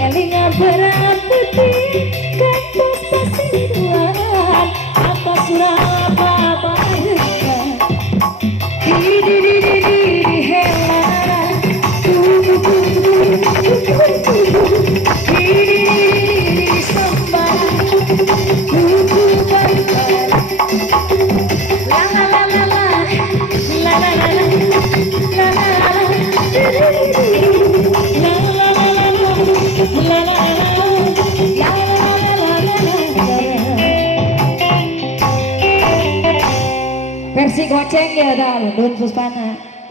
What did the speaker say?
Elingan berat putih kampus pasiruan apa Surabaya di helana di sambal la la la la la la la la la versi goceng ya dah Lun Puspana